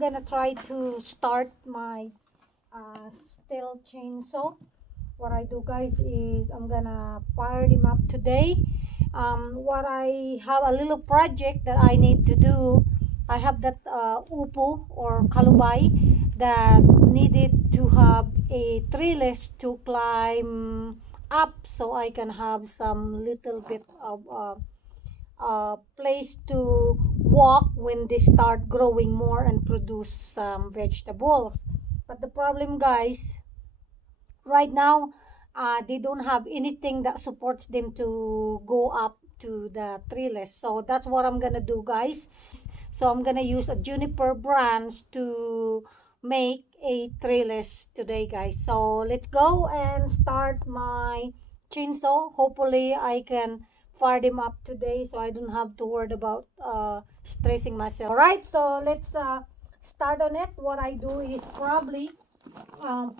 gonna try to start my steel chainsaw. What I do, guys, is I'm gonna fire them up today. What I have a little project that I need to do. I have that upo or kalubay that needed to have a trellis to climb up, so I can have some little bit of place to walk when they start growing more and produce some vegetables. But the problem, guys, right now, they don't have anything that supports them to go up to the trellis. So that's what I'm gonna do, guys. So I'm gonna use a juniper branch to make a trellis today, guys. So let's go and start my chainsaw. Hopefully I can fire them up today, so I don't have to worry about stressing myself. All right, so let's start on it. What I do is probably um,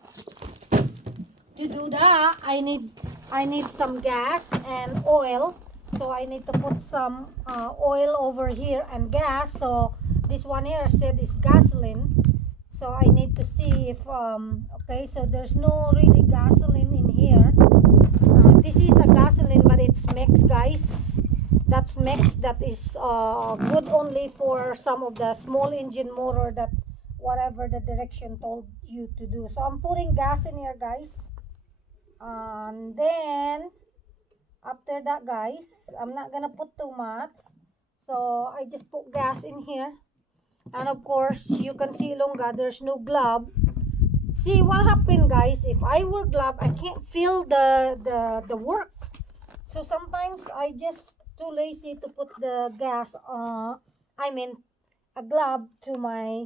to do that, I need some gas and oil. So I need to put some oil over here and gas. So this one here said is gasoline. So I need to see if okay, so there's no really gasoline in here. This is a gasoline, but it's mixed, guys. That's mixed. That is good only for some of the small engine motor, that whatever the direction told you to do. So I'm putting gas in here, guys. And then after that, guys, I'm not gonna put too much, so I just put gas in here. And of course, you can see Ilongga, there's no glove. See what happened, guys, if I wear glove, I can't feel the work. So sometimes I just too lazy to put the gas I mean a glove to my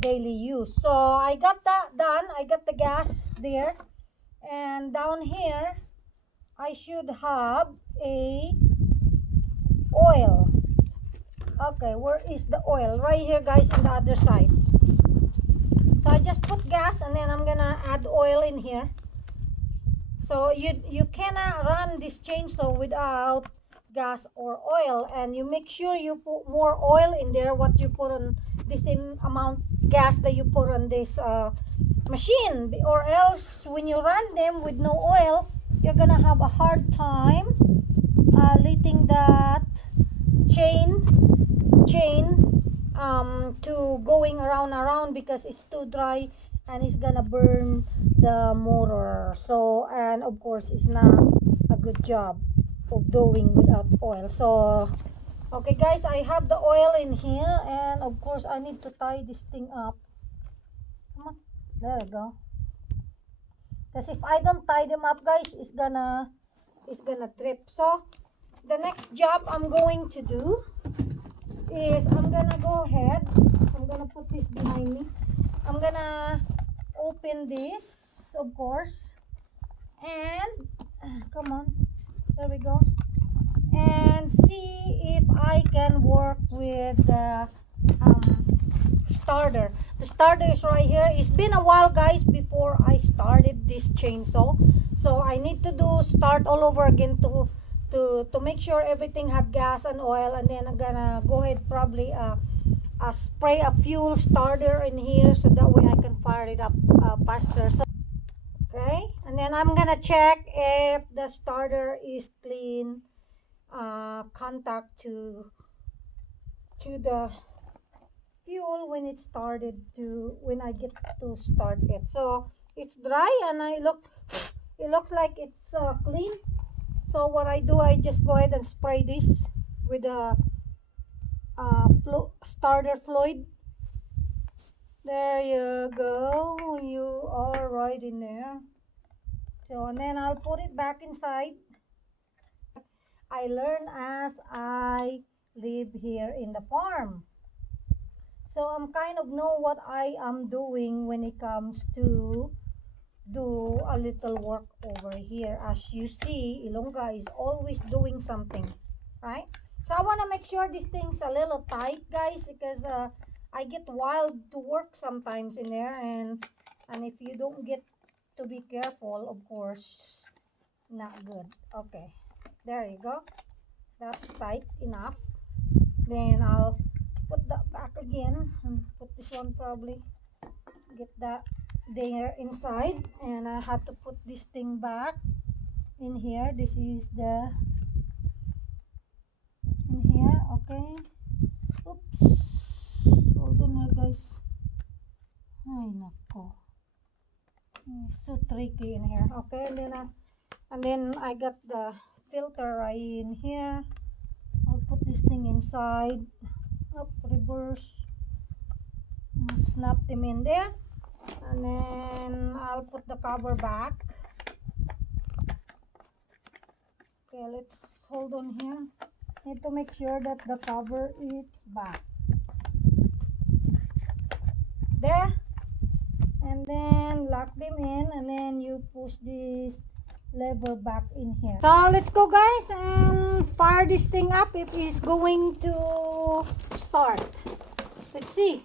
daily use. So I got that done. I got the gas there, and down here I should have a oil. Okay, where is the oil? Right here, guys, in the other side. So I just put gas, and then I'm gonna add oil in here. So you cannot run this chainsaw without gas or oil, and you make sure you put more oil in there what you put on the same amount gas that you put on this machine, or else when you run them with no oil, you're gonna have a hard time letting that chain to going around because it's too dry and it's gonna burn the motor. So, and of course it's not a good job of doing without oil. So okay, guys, I have the oil in here, and of course I need to tie this thing up. Come on, there we go. Because if I don't tie them up, guys, it's gonna trip. So the next job I'm going to do is I'm gonna go ahead, I'm gonna put this behind me. I'm gonna open this, of course, and come on, there we go, and see if I can work with the starter. The starter is right here. It's been a while, guys, before I started this chainsaw, so I need to do start all over again to make sure everything had gas and oil. And then I'm gonna go ahead, probably spray a fuel starter in here, so that way I can fire it up faster. So okay, and then I'm gonna check if the starter is clean contact to the fuel when it started to when I get to start it. So it's dry, and it looks like it's clean. So what I do, I just go ahead and spray this with a starter fluid. There you go, you are right in there. So, and then I'll put it back inside. I learn as I live here in the farm, so I'm kind of know what I am doing when it comes to do a little work over here. As you see, Ilongga is always doing something, right? So I want to make sure this thing's a little tight, guys, because I get wild to work sometimes in there, and if you don't get to be careful, of course, not good. Okay, there you go. That's tight enough. Then I'll put that back again and put the this one probably get that there inside, and I had to put this thing back in here. This is the in here. Okay, oops, hold on here guys. Ay nako, it's so tricky in here. Okay, and then I got the filter right in here. I'll put this thing inside. Up, reverse, snap them in there, and then I'll put the cover back. Okay, let's hold on here. Need to make sure that the cover is back there, and then lock them in, and then you push this lever back in here. So let's go guys and fire this thing up if it's going to start. Let's see.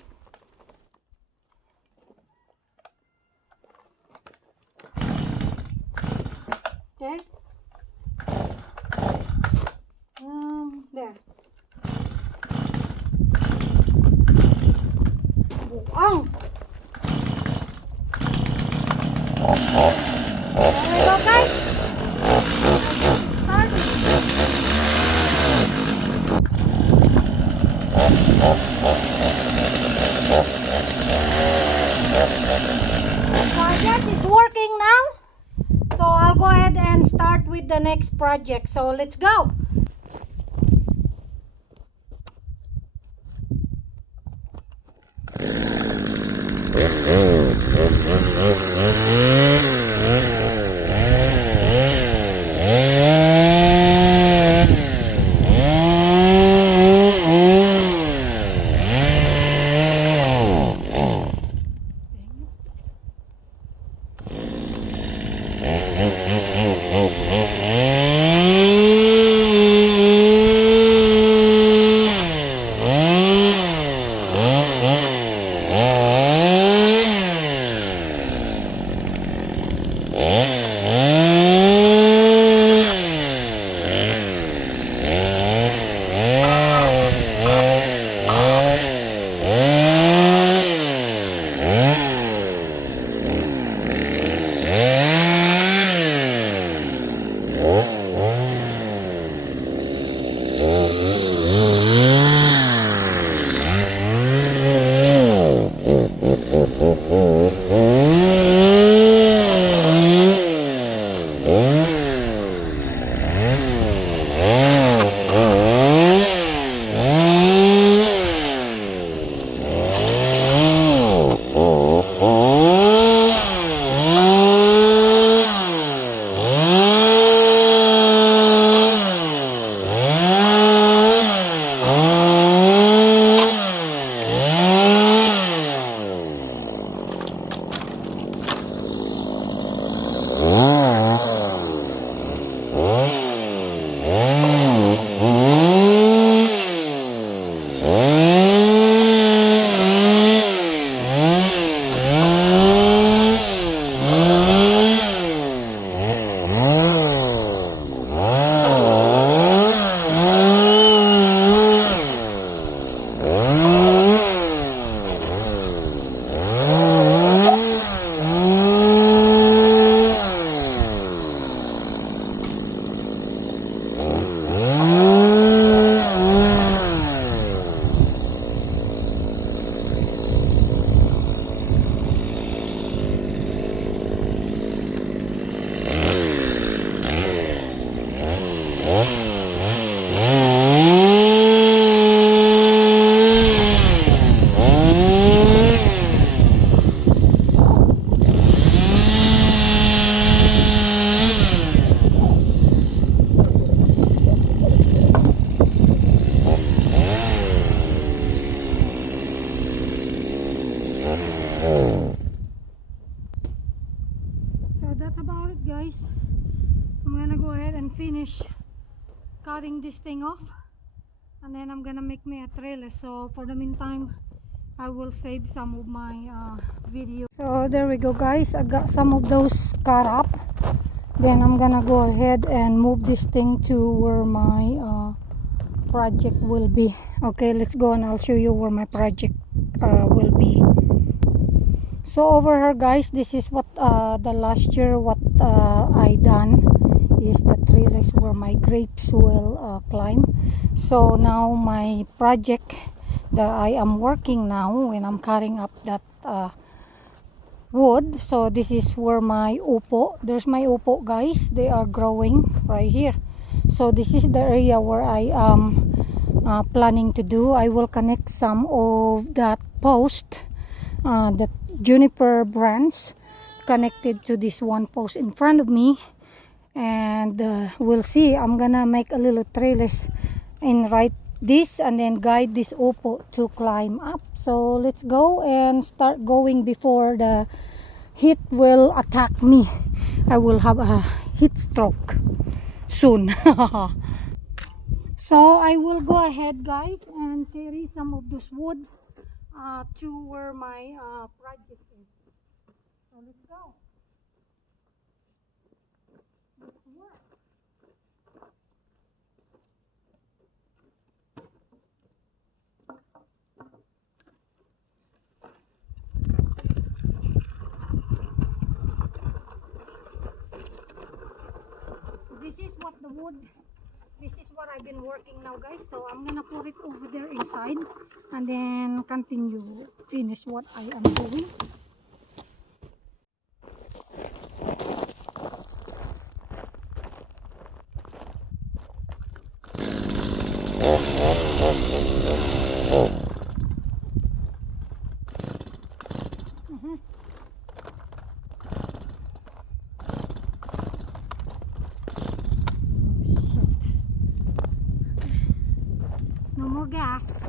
Okay, there. Wow. There we go guys. So I guess it's working now. So I'll go ahead and start with the next project. So let's go. Finish cutting this thing off, and then I'm gonna make me a trailer. So for the meantime, I will save some of my video. So there we go guys, I got some of those cut up. Then I'm gonna go ahead and move this thing to where my project will be. Okay, let's go and I'll show you where my project will be. So over here guys, this is what the last year what I done is the trellis where my grapes will climb. So now my project that I am working now when I'm cutting up that wood, so this is where my upo, there's my upo guys, they are growing right here. So this is the area where I am planning to do. I will connect some of that post, the juniper branch connected to this one post in front of me, and we'll see. I'm gonna make a little trellis and right this and then guide this upo to climb up. So let's go and start going before the heat will attack me. I will have a heat stroke soon. So I will go ahead guys and carry some of this wood to where my project is. So let's go. Let's work. So this is what the wood, this is what I've been working now guys. So I'm gonna put it over there inside and then continue finish what I am doing. No more gas.